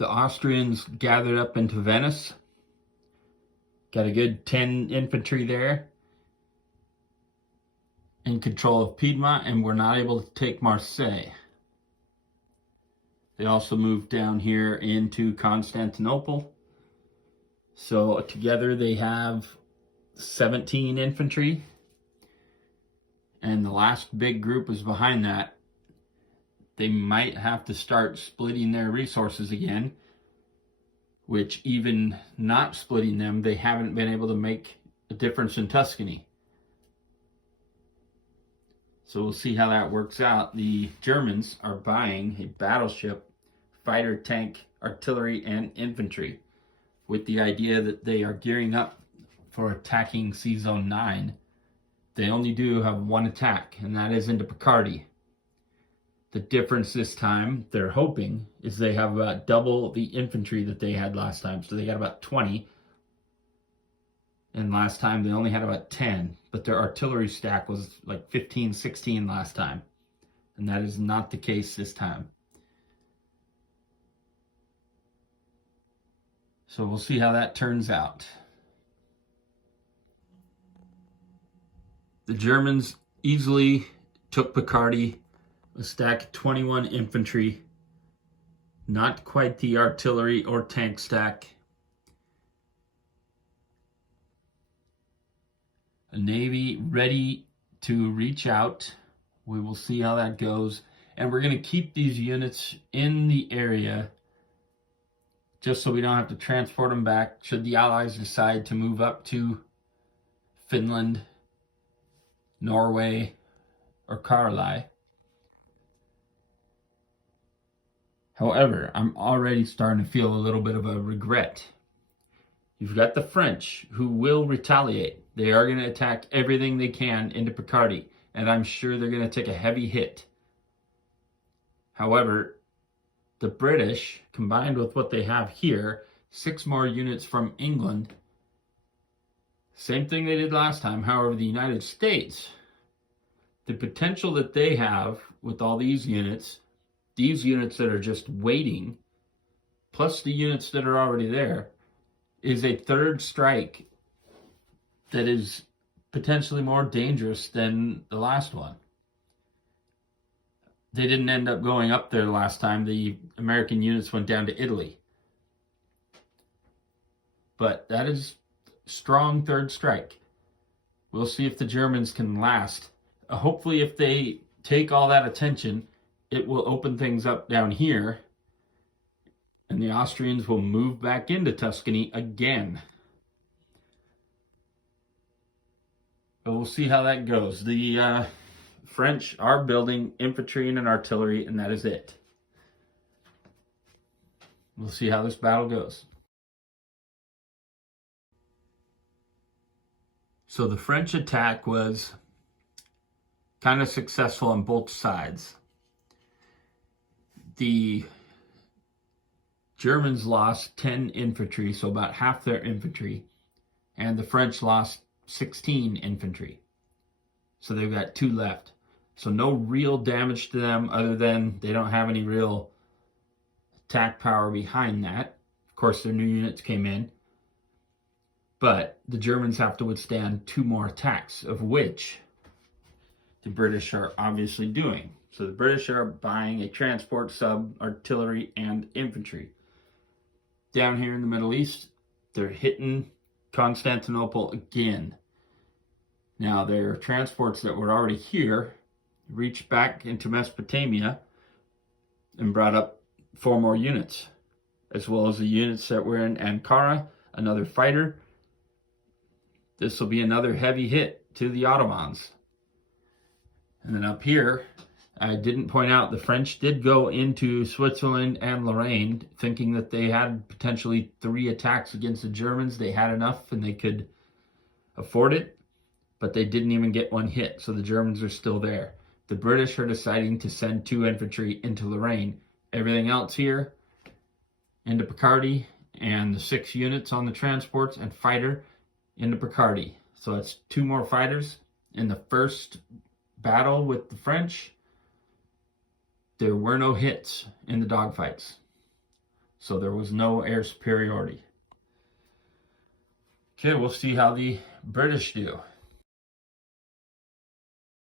The Austrians gathered up into Venice. Got a good 10 infantry there in control of Piedmont, and were not able to take Marseille. They also moved down here into Constantinople. So together they have 17 infantry. And the last big group is behind that. They might have to start splitting their resources again, which even not splitting them, they haven't been able to make a difference in Tuscany. So we'll see how that works out. The Germans are buying a battleship, fighter, tank, artillery, and infantry, with the idea that they are gearing up for attacking Sea Zone 9. They only do have one attack, and that is into Picardy. The difference this time, they're hoping, is they have about double the infantry that they had last time. So they got about 20. And last time they only had about 10. But their artillery stack was like 15, 16 last time. And that is not the case this time. So we'll see how that turns out. The Germans easily took Picardy, a stack of 21 infantry, not quite the artillery or tank stack. A navy ready to reach out. We will see how that goes. And we're going to keep these units in the area just so we don't have to transport them back should the Allies decide to move up to Finland, Norway, or Carlisle. However, I'm already starting to feel a little bit of a regret. You've got the French who will retaliate. They are going to attack everything they can into Picardy, and I'm sure they're going to take a heavy hit. However, the British, combined with what they have here, 6 more units from England, same thing they did last time. However, the United States, the potential that they have with all these units that are just waiting, plus the units that are already there, is a third strike that is potentially more dangerous than the last one. They didn't end up going up there last time. The American units went down to Italy. But that is strong third strike. We'll see if the Germans can last. Hopefully, if they take all that attention, it will open things up down here, and the Austrians will move back into Tuscany again. But we'll see how that goes. The French are building infantry and an artillery, and that is it. We'll see how this battle goes. So the French attack was kind of successful on both sides. The Germans lost 10 infantry, so about half their infantry, and the French lost 16 infantry. So they've got 2 left. So no real damage to them other than they don't have any real attack power behind that. Of course, their new units came in. But the Germans have to withstand 2 more attacks, of which the British are obviously doing. So the British are buying a transport, sub, artillery, and infantry. Down here in the Middle East, they're hitting Constantinople again. Now, their transports that were already here reached back into Mesopotamia and brought up 4 more units, as well as the units that were in Ankara, another fighter. This will be another heavy hit to the Ottomans. And then up here, I didn't point out, the French did go into Switzerland and Lorraine, thinking that they had potentially 3 attacks against the Germans. They had enough and they could afford it, but they didn't even get 1 hit, so the Germans are still there. The British are deciding to send 2 infantry into Lorraine. Everything else here into Picardy, and the 6 units on the transports and fighter into Picardy. So that's 2 more fighters. In the first battle with the French, there were no hits in the dogfights. So there was no air superiority. Okay, we'll see how the British do.